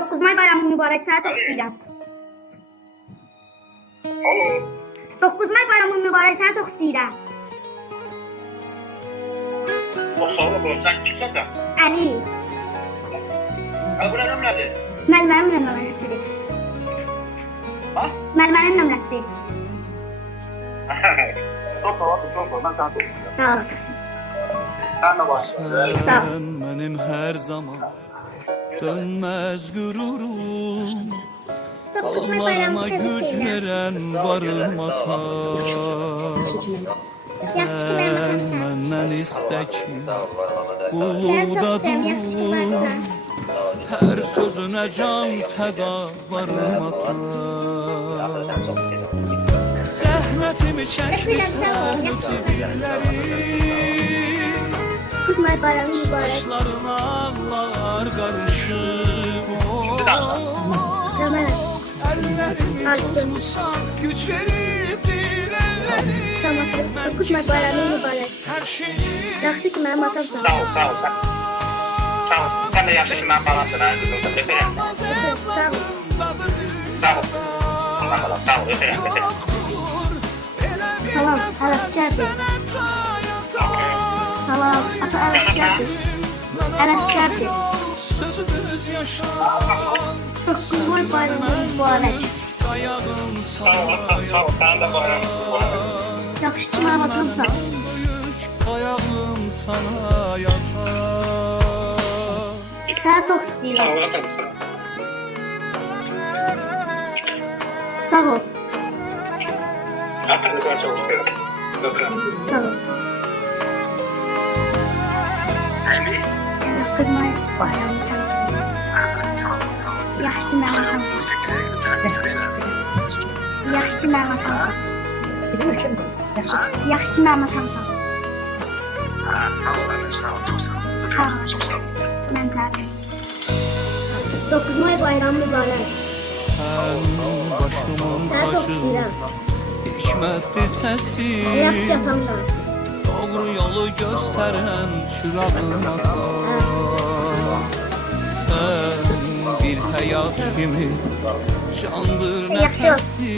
9 May bayramın mübarək, səni çox istəyirəm. Alo. 9 May bayramın mübarək, səni çox istəyirəm. Sağ ol, sen kimsən sən? Əli, Bu rəqəm nədir? müəllimənin nömrəsidir. Ha? Müəllimənin nömrəsidir. Çok sağ ol, ben sana çok istiyorum. Sağ ol. Sen de var. Sağ ol. Sen benim her zaman dönmez gururum. 9 May Kollarıma bayramı güç veren varım ata. Sen benden iste ki kuluda durum. Her sözüne can feda varım ata. Zəhmətimi çəkmişsən zibillərim. 9 May bayramı mübarək. Saçlarına ağlar qarışıb. Zaman Əllərim tutsan güc verib dirəllərim. Tamam, 9 May bayramı mübarək. Hər şeyi Yaxşı ki, mənim atam sağ ol. Sağ ol, sağ ol sen. Sağ ol. Sen de yaxşı ki ben balansın. Öpeyim sen. Sağ ol. Sağ ol. Allah Allah, sağ ol. Öpeyim. Salam, Aras gəldi. Salam, ata Aras gəldi. Aras gəldi. sözümüz yaşar. 9 May bayramı mübarək. Dayağım Sağ ol, sağ ol. Sen de bayram. Yaxşı ki, mənim atam sağ ol. büyük ayağım sana yatar. Səni çox Sağ istəyirəm. ol, atalım. Sağ ol. Atalım sana çok istiyorum. Öpeyim. Sağ ol. Əli. 9 May bayramı təmsil. Sağ ol, sağ ol. Yaxşı mənim atam sağ ol. Yaxşı mənim atam sağ ol. Yaxşı mənim atam sağ ol. Sağ ol, sağ ol. Çok sağ ol. Sağ ol. Çok sağ ol. Mən təbrik. 9 May bayramı mübarək. Sen başımın Səni çox başı, istəyirəm. hikmətli səsi. Yaxşı atam sağ ol. Doğru yolu gösteren çırağım ata. Sen bir hayat kimi candır Yaxşı ol. nefesi.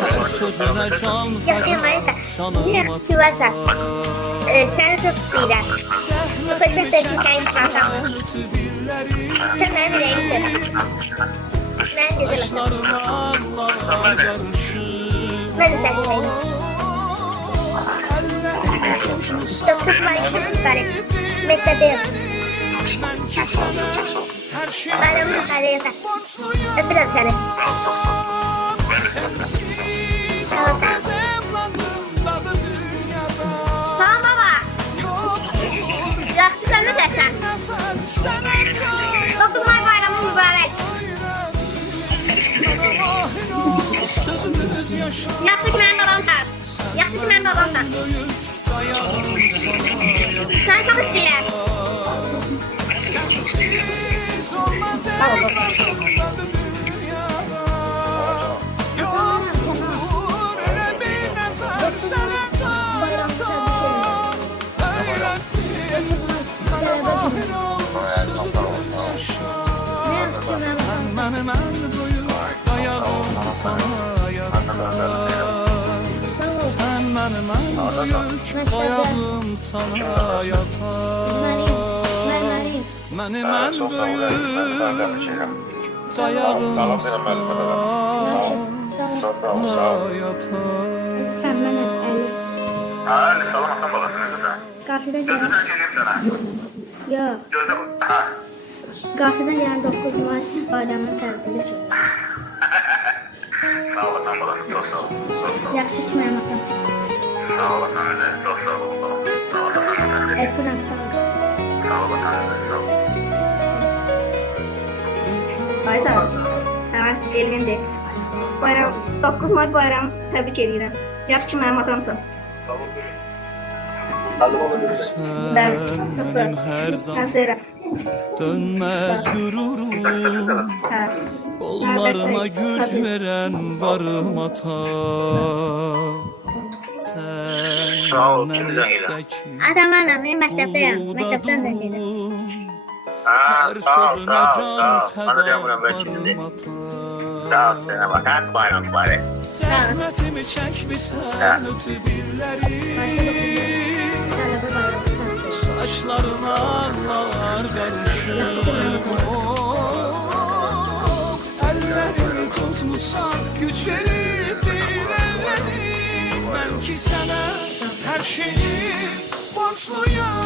Her sözüne can Yaxşı feda Marita. şanım Yaxşı varsa. Səni çox istəyirəm. Bu xoşbəxt ki, səni istəyirəm. Sən mənim ürəyimsən. Mən gözəl atam. Mən də sənin ürəyim. 9 May mübarək. Məktəbdəyəm. Bayramın mübarək atam. Öpürəm səni. Sağ ol, çok sağ ol. Ben de seni öpeyim. Sağ ol. Salam baba. Yaxşı sən necəsən? 9 May bayramı mübarək. Yaxşı ki mənim babam sağ. Yaxşı ki mənim babam sağ. Səni çox istəyirəm. Sağ ol. Çok sağ ol. Benim en büyük ayağım sana yatar. Sen benim en büyük ayağım sana yatar. Benim en büyük ayağım sana yatar. Sən mənə Əli. Ha, salam atam balasın. Qarşıdan gələn. Gözünden geleyim sana. Yox. Gözüm. Ha. Qarşıdan gələn 9 May bayramını təbrik edirəm. Sağ ol atam balasın. Çok sağ ol. Çok sağ ol. Yaxşı ki mənim atam sağ. Sağ ol atam öyle. Çok sağ ol. Sağ ol atam öyle. Öpürəm sağ ol. Sağ ol atam öyle. Sağ ol. Hayda. Evet, elinde. Bayram 9 May bayram təbrik edirəm. Yaxşı ki mənim atam sağ. Bəli. Benim her zaman Hazır. dönmez gururum. Hə. Kollarıma güç veren varım ata. Sen Sağ ol, benden kimden iste ki Adamlarla mən məktəbdəyəm. Məktəbdən də gedirəm. Ha, Her sağ ol, sözüne sağ ol, can sağ ol. Bana feda diyorum ben şimdi. varım ata. Sağ ol sana bak. Her bayram mübarek. Zəhmətimi çəkmisən ötübirləri. Tələbə bayramı. Saçlarına ağlar qarışır. Əllərimi tutmusan güc verir əllərim. Mən ki sənə hər şeyi borçluyam.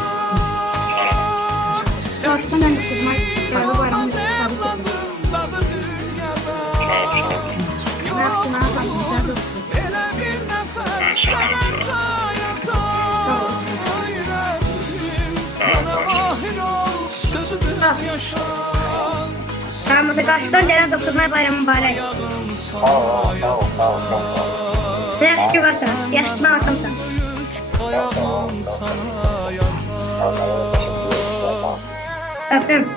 Ortadan ben de kızmak tələbə bayramı. Evladım dadı dünyada. Ne yaptın abi? Güzel olsun. Elə bir nəfər sənən hayata. Mənə mahir ol, sözümü yaşa. Aramızda karşıdan gelen 9 May bayramı mübarek. Yaş ki varsa, yaşlıma bakımsan. Ayağım sana yatar. Öptüm.